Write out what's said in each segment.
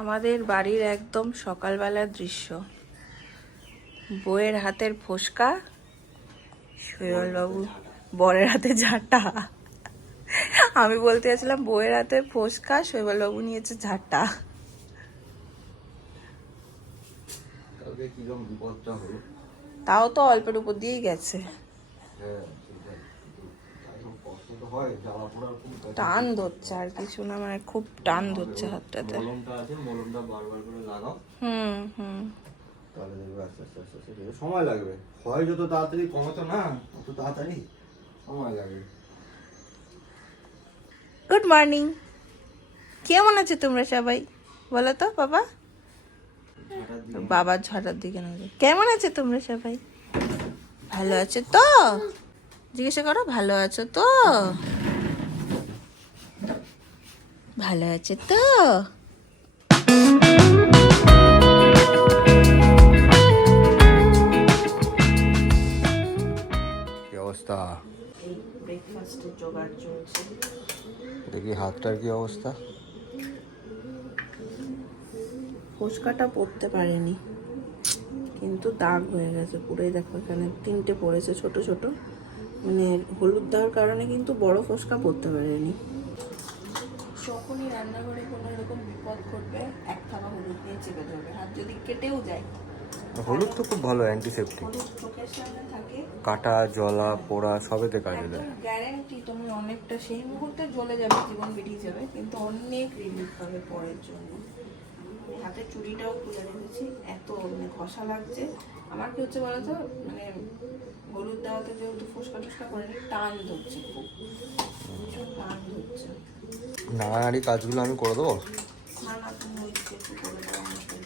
আমাদের বাড়ির একদম সকালবেলার দৃশ্য। বউয়ের হাতের ফোসকা, শৈবালবাবু বরের হাতে ঝাঁটা। আমি বলতে চাইছিলাম বউয়ের হাতে ফোসকা, শৈবালবাবু নিয়েছে ঝাঁটা। তাও তো অল্পের উপর দিয়েই গেছে। টান ধরছে আর কিছু না, মানে খুব টান ধরছে হাতটাতে। তাহলে দেখবে আস্তে আস্তে আস্তে আস্তে সময় লাগবে। হয় যত তাড়াতাড়ি কমাতো না তত তাড়াতাড়ি সময় লাগবে। গুড মর্নিং, কেমন আছে তোমরা সবাই বলো তো? বাবা বাবার ঝাঁটার দিকে না, কেমন আছে তোমরা সবাই? ভালো আছে তো? জিজ্ঞাসা করো, ভালো আছো তো? ভালো আছে তো? কি অবস্থা? ব্রেকফাস্টের জোগাড় চলছে। দেখি হাতটার কি অবস্থা। ফোসকাটা পড়তে পারেনি, কিন্তু দাগ হয়ে গেছে পুরোই। দেখো এখানে 3টে পড়েছে ছোট ছোট, মানে হলুদ দেওয়ার কারণে কিন্তু বড় ফোসকা পড়তে পারেনি। যখনই রান্নাঘরে কোনো এরকম বিপদ ঘটবে, এক থাবা হলুদ নিয়ে চেপে ধরবে। হাত যদি কেটেও যায়, হলুদ তো খুব ভালো অ্যান্টিসেপ্টিক। হলুদ চোখের সামনে থাকে, কাটা জলা পোড়া সবেতে কাজে দেয়। গ্যারান্টি তুমি অনেকটা সেই মুহূর্তে জ্বলে যাবে, জীবন বেরিয়ে যাবে, কিন্তু অনেক রিলিফ পাবে পরের জন্য। হাতের চুড়িটাও খুলে রেখেছি, এত মানে ঘষা লাগছে। আমার কি হচ্ছে বলতো, মানে হলুদ দেওয়াতে যেহেতু ফোসকা টোসকা করেনি, টান ধরছে, খুব ভীষণ টান ধরছে। নাড়ানাড়ি কাজগুলো আমি করে দেবো। না না, তুমি ওই দিকে একটু করে দাও আমাকে।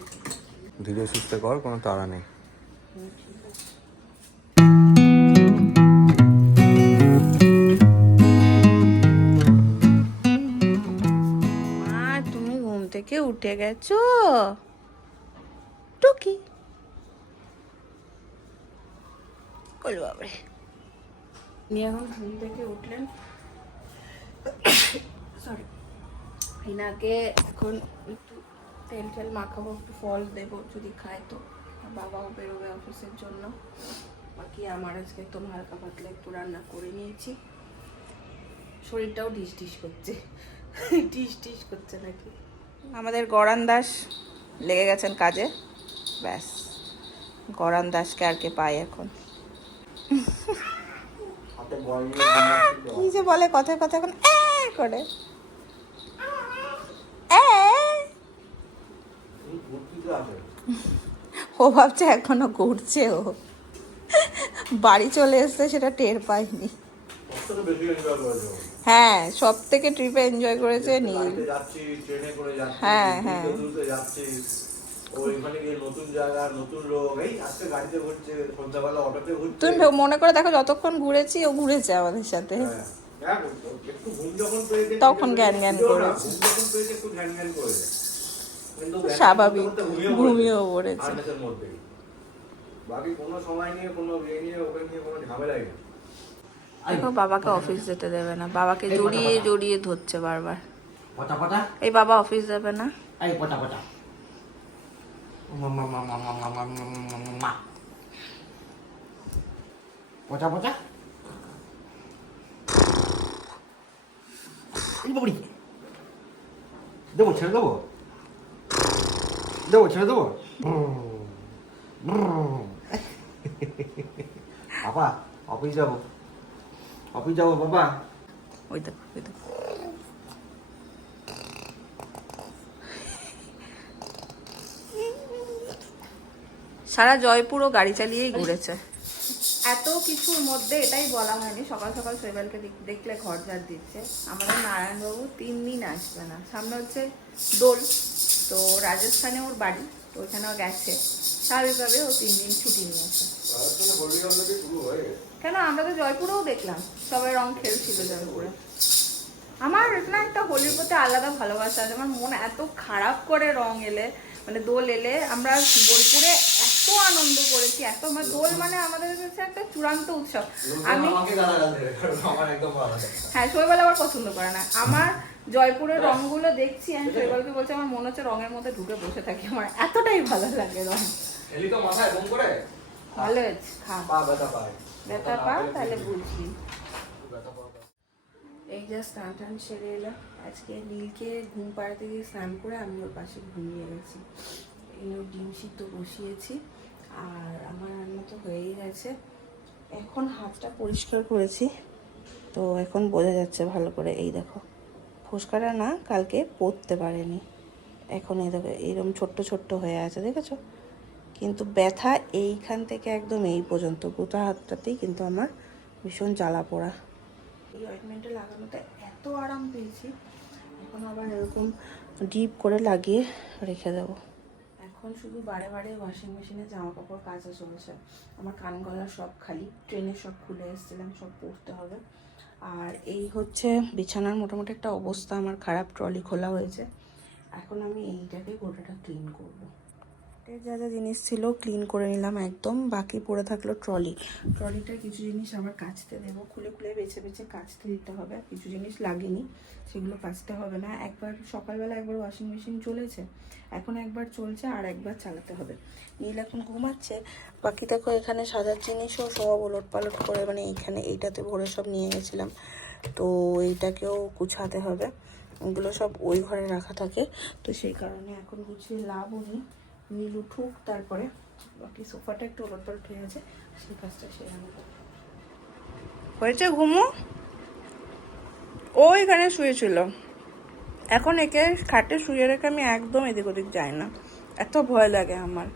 ধীরে সুস্থে কর, কোনো তাড়া নেই। ঠিক আছে। মা, তুমি ঘুম থেকে উঠে গেছো? টুকি বল বাবারে। উনি এখন ঘুম থেকে উঠলেন, সরি। ইনাকে এখন একটু তেল টেল মাখাবো, একটু ফল দেবো, যদি খায় তো। বাবাও বেরোবে অফিসের জন্য। বাকি আমার আজকে একদম হালকা পাতলা একটু রান্না করে নিয়েছি। শরীরটাও ঢিস ঢিস করছে, ঢিস ঢিস করছে নাকি। আমাদের গরান দাস লেগে গেছেন কাজে, ব্যাস। গরান দাসকে আর কে পায় এখন? কি যে বলে কথায় কথা, এখন করে ও ভাবছে এখনো ঘুরছে। ও বাড়ি চলে এসছে, সেটা টের পাইনি। হ্যাঁ, সব থেকে ট্রিপে এনজয় করেছে নীল। হ্যাঁ হ্যাঁ, তুমি মনে করে দেখো, যতক্ষণ ঘুরেছি ও ঘুরেছে আমাদের সাথে, তখন জ্ঞান জ্ঞান করেছে। স্বাভাবিক, ঘুমিয়েও পড়েছে। দেখো বাবাকে অফিস যেতে দেবে না, বাবাকে জড়িয়ে জড়িয়ে ধরছে বারবার। এই বাবা অফিস যাবে না। পচা পচা দেবো, ছেড়ে দেবো, দেবো, ছেড়ে দেবো। বাবা অফিস যাবো, অফিস যাবো বাবা। ওই দেখো, ওই দেখো। সারা জয়পুরও গাড়ি চালিয়েই ঘুরেছে। এত কিছুর মধ্যে এটাই বলা হয়নি, সকাল সকাল শৈবালকে দেখলে ঘর ঝাড় দিচ্ছে। আমাদের নারায়ণবাবু 3 দিন আসবে না। সামনে হচ্ছে দোল, তো রাজস্থানে ওর বাড়ি, তো ওইখানেও গেছে। স্বাভাবিকভাবে ও 3 দিন ছুটি নিয়েছে। কেন, আমরা তো জয়পুরেও দেখলাম সবাই রং খেলছিল জয়পুরে। আমার না একটা হোলির প্রতি আলাদা ভালোবাসা আছে। আমার মন এত খারাপ করে রং এলে, মানে দোল এলে। আমরা বোলপুরে এত আনন্দ করেছি, এত, মানে দোল মানে আমাদের কাছে একটা চূড়ান্ত উৎসব। আমি হ্যাঁ, শৈবাল আবার পছন্দ করে না। আমার জয়পুরের রংগুলো দেখছি, আমি শৈবালকে বলছি আমার মনে হচ্ছে রঙের মধ্যে ঢুকে বসে থাকি, আমার এতটাই ভালো লাগে রং। এলি তো মাথায় ঘুম করে ভালো হয়েছে, খা। পা ব্যথা পায়, ব্যথা পা, তাহলে বুঝলি। এই যা স্নান টান সেরে এলাম। আজকে নীলকে ঘুম পাড়াতে গিয়ে স্নান করে আমি ওর পাশে ঘুমিয়ে গেছি। এই ডিম সিদ্ধ বসিয়েছি, আর আমার রান্না তো হয়েই গেছে। এখন হাতটা পরিষ্কার করেছি, তো এখন বোঝা যাচ্ছে ভালো করে। এই দেখো, ফোসকাটা না কালকে পড়তে পারেনি, এখন এই দেখো এইরকম ছোট্ট ছোট্ট হয়ে আছে, দেখেছো? কিন্তু ব্যথা এইখান থেকে একদম এই পর্যন্ত গোটা হাতটাতেই কিন্তু আমার ভীষণ জ্বালা পোড়া। এই অয়েন্টমেন্টটা লাগানোতে এত আরাম পেয়েছি, এখন আবার এরকম ডিপ করে লাগিয়ে রেখে দেবো। এখন শুধু বারে বারে ওয়াশিং মেশিনে জামা কাপড় কাচা চলছে। আমার কান গলা সব খালি, ট্রেনে সব খুলে এসেছিলাম, সব পরতে হবে। আর এই হচ্ছে বিছানার মোটামুটি একটা অবস্থা আমার খারাপ, ট্রলি খোলা হয়েছে। এখন আমি এইটাকে গোটাটা ক্লিন করবো। যা যা জিনিস ছিল ক্লিন করে নিলাম একদম, বাকি পড়ে থাকলো ট্রলিটা কিছু জিনিস আবার কাচতে দেবো, খুলে খুলে বেছে বেছে কাচতে দিতে হবে। কিছু জিনিস লাগেনি, সেগুলো কাচতে হবে না। একবার সকালবেলা একবার ওয়াশিং মেশিন চলেছে, এখন একবার চলছে, আর একবার চালাতে হবে। নীল এখন ঘুমাচ্ছে, বাকিটাকে এখানে সাজার জিনিসও সব ওলট পালট করে, মানে এইখানে এইটাতে ভরে সব নিয়ে গেছিলাম, তো এইটাকেও গুছাতে হবে। এগুলো সব ওই ঘরে রাখা থাকে, তো সেই কারণে এখন গুছিয়ে লাভও নেই। নীল উঠুক, তারপরে বাকি সোফাটা একটু ওলটপালট হয়ে আছে, সেই কাজটা সেরে নেব। হয়েছে ঘুমো, ও এখানে শুয়েছিল। এখন একে খাটে শুয়ে রেখে আমি একদম এদিক ওদিক যাই না, এত ভয় লাগে আমার।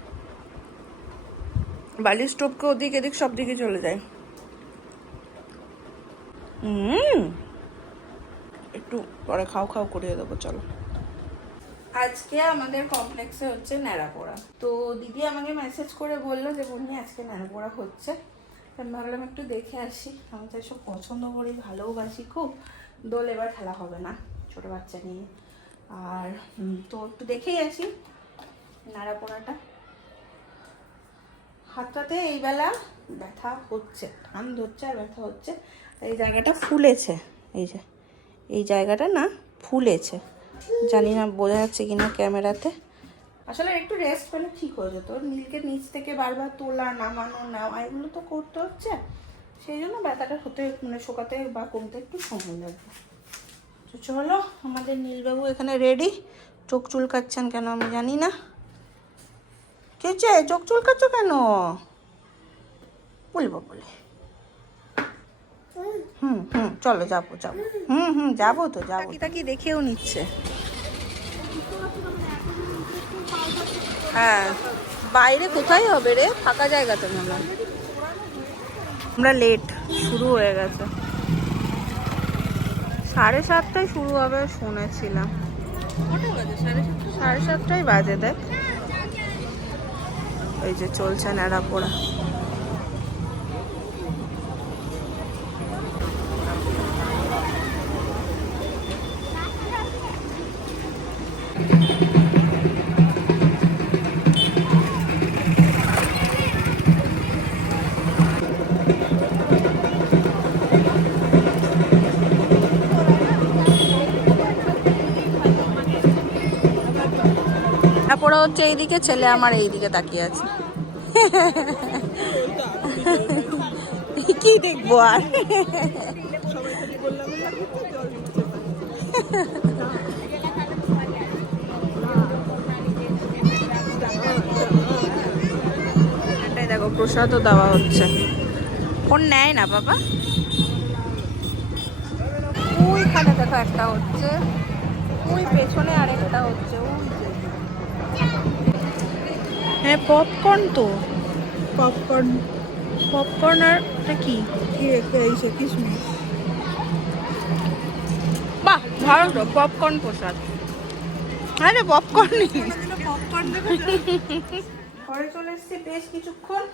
বালিশ টোপকে ওদিক এদিক সব দিকে চলে যায়। একটু পরে খাও খাও করিয়ে দেবো, চলো। আজকে আমাদের কমপ্লেক্সে হচ্ছে ন্যাড়াপোড়া, তো দিদি আমাকে মেসেজ করে বললো যে বন্ধু আজকে ন্যাড়াপোড়া হচ্ছে। আমি ভাবলাম একটু দেখে আসি, আমি তো এসব পছন্দ করি, ভালোবাসি খুব। দোল এবার খেলা হবে না ছোটো বাচ্চা নিয়ে, আর তো একটু দেখেই আসি ন্যাড়াপোড়াটা। হাতটাতে এইবেলা ব্যথা হচ্ছে, টান ধরছে আর ব্যথা হচ্ছে। এই জায়গাটা ফুলেছে, এই যে এই জায়গাটা না ফুলেছে, জানি না বোঝা যাচ্ছে কিনা ক্যামেরাতে। আসলে একটু রেস্ট পেলে ঠিক হয়ে যেত। নীলকে নিচ থেকে বারবার তোলা নামানো নেওয়া এগুলো তো করতে হচ্ছে, সেই জন্য ব্যথাটা হতে মানে শোকাতে বা কমতে একটু সময় লাগবে। তো চলো, আমাদের নীলবাবু এখানে রেডি। চোখ চুলকাচ্ছেন কেন আমি জানি না, কি হচ্ছে চোখ চুলকাচ্ছ কেন বলবো বলে। চলো যাবো যাবো, যাবো তো যাবো। তাকি দেখেও নিচ্ছে। হ্যাঁ, বাইরে কোথায় হবে রে, ফাঁকা জায়গাতে মনে হয়। আমরা লেট, শুরু হয়ে গেছে 7:30টায় শুরু হবে শুনেছিলাম। 7:30টাই বাজে। দেখ এই যে চলছে ন্যাড়াপোড়া। পড়া হচ্ছে এইদিকে, ছেলে আমার এইদিকে তাকিয়ে আছে। কি দেখবো আর, এটাই দেখো প্রসাদও দেওয়া হচ্ছে। ফোন নেয় না বাবা। ওইখানে দেখো একটা হচ্ছে, ওই পেছনে আরেকটা হচ্ছে, ওই যে। হ্যাঁ পপকর্ন, তো পপকর্ন আর কি কিশমিশ। বাহ ভালো তো, পপকর্ন প্রসাদ। আরে পপকর্ন ঘরে চলে এসছি বেশ কিছুক্ষণ,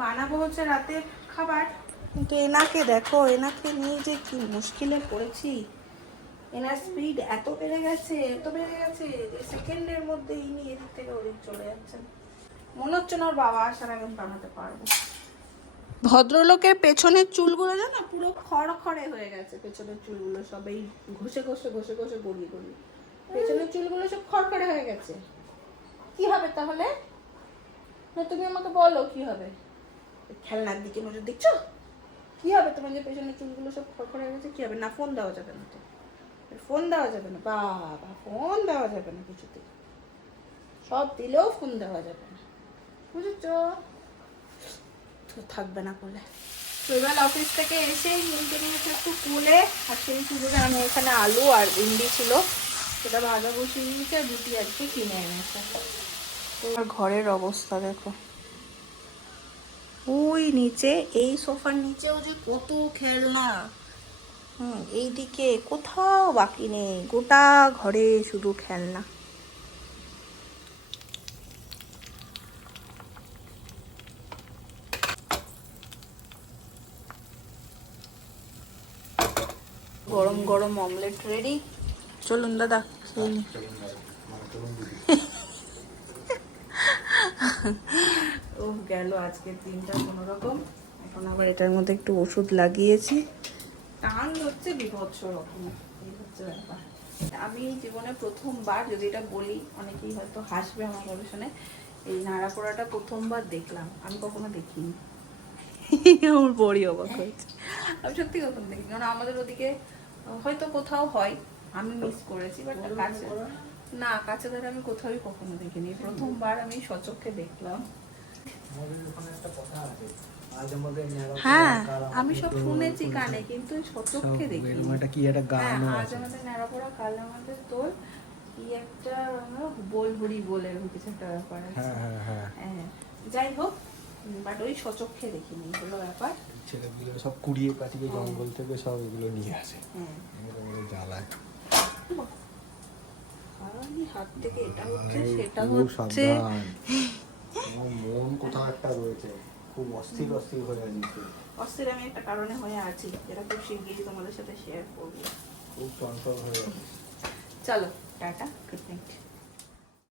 বানাবো হচ্ছে রাতের খাবার। কিন্তু এনাকে দেখো, এনাকে নিয়ে যে কি মুশকিলে পড়েছি। এনার স্পিড এত বেড়ে গেছে যে সেকেন্ডের মধ্যে ইনি এদিক থেকে ওদিক চলে যাচ্ছেন। মনে হচ্ছে না ওর বাবা আসার আগে বানাতে পারবো। ভদ্রলোকের পেছনের চুলগুলো জানো পুরো খড়খড়ে হয়ে গেছে, পেছনের চুলগুলো সব এই ঘষে ঘষে ঘষে ঘষে গড়িয়ে গড়িয়ে পেছনের চুলগুলো সব খড়খড়ে হয়ে গেছে। কি হবে তাহলে? না তুমি আমাকে বলো কি হবে? খেলনার দিকে নজর দিচ্ছ? কি হবে তোমার যে পেছনের চুলগুলো সব খড়খড়ে হয়ে গেছে? কি হবে? না ফোন দেওয়া যাবে না তো, ফোন দেওয়া যাবে না, বাবা ফোন দেওয়া যাবে না কিছুতে, সব দিলেও ফোন দেওয়া যাবে না, বুঝেছ? তো থাকবে না বলে। এবার অফিস থেকে এসেই নিতে নিয়েছে একটু কুলে, আর সেই সুযোগে আমি এখানে আলু আর ভিন্ডি ছিল সেটা ভাজা বসিয়ে নিয়েছি, আর রুটি আজকে কিনে এনেছে। আর ঘরের অবস্থা দেখো, ওই নিচে এই সোফার নিচেও যে কত খেলনা, এইদিকে কোথাও বাকি নেই, গোটা ঘরে শুধু খেলনা। গরম গরম অমলেট রেডি, চলুন দাদা খেয়ে নি। ও গেল আজকের দিনটা কোনো রকম। এখন আবার এটার মধ্যে একটু ওষুধ লাগিয়েছি, টান হচ্ছে বিভৎস রকমের, এই হচ্ছে ব্যাপার। আমি জীবনে প্রথমবার, যদি এটা বলি অনেকেই হয়তো হাসবে আমার কথা শুনে, এই নাড়া পোড়াটা প্রথমবার দেখলাম, আমি কখনো দেখিনি। আমার বড়ই অবাক হয়েছে, আমি সত্যি কখনো দেখিনি, কারণ আমাদের ওদিকে হয়তো কোথাও হয়, আমি মিস করেছি, বাট কাছে না, কাছে ধরে আমি কোথাওই কখনো দেখিনি, প্রথমবার আমি সচক্ষে দেখলাম। হ্যাঁ আমি সব শুনেছি কানে, কিন্তু সচক্ষে দেখিনি। হ্যাঁ আজ আমাদের ন্যাড়াপোড়া, কাল আমাদের তোর কি একটা বল হরি বলে এরকম কিছু একটা ব্যাপার আছে। হ্যাঁ যাই হোক, বাট ওই সচক্ষে দেখিনি, এগুলো ব্যাপার। ছেলেগুলো সব কুড়িয়ে পাঠিয়ে জঙ্গল থেকে সব এগুলো নিয়ে আসে, জ্বালায়। হাত থেকে এটা হচ্ছে সেটা হচ্ছে, মন কোথাও একটা রয়েছে, খুব অস্থির অস্থির হয়ে আছে। অস্থির আমি একটা কারণে হয়ে আছি, যেটা খুব শিগগিরই তোমাদের সাথে শেয়ার করবো। খুব চঞ্চল হয়ে আছে। চলো টাটা, গুড নাইট।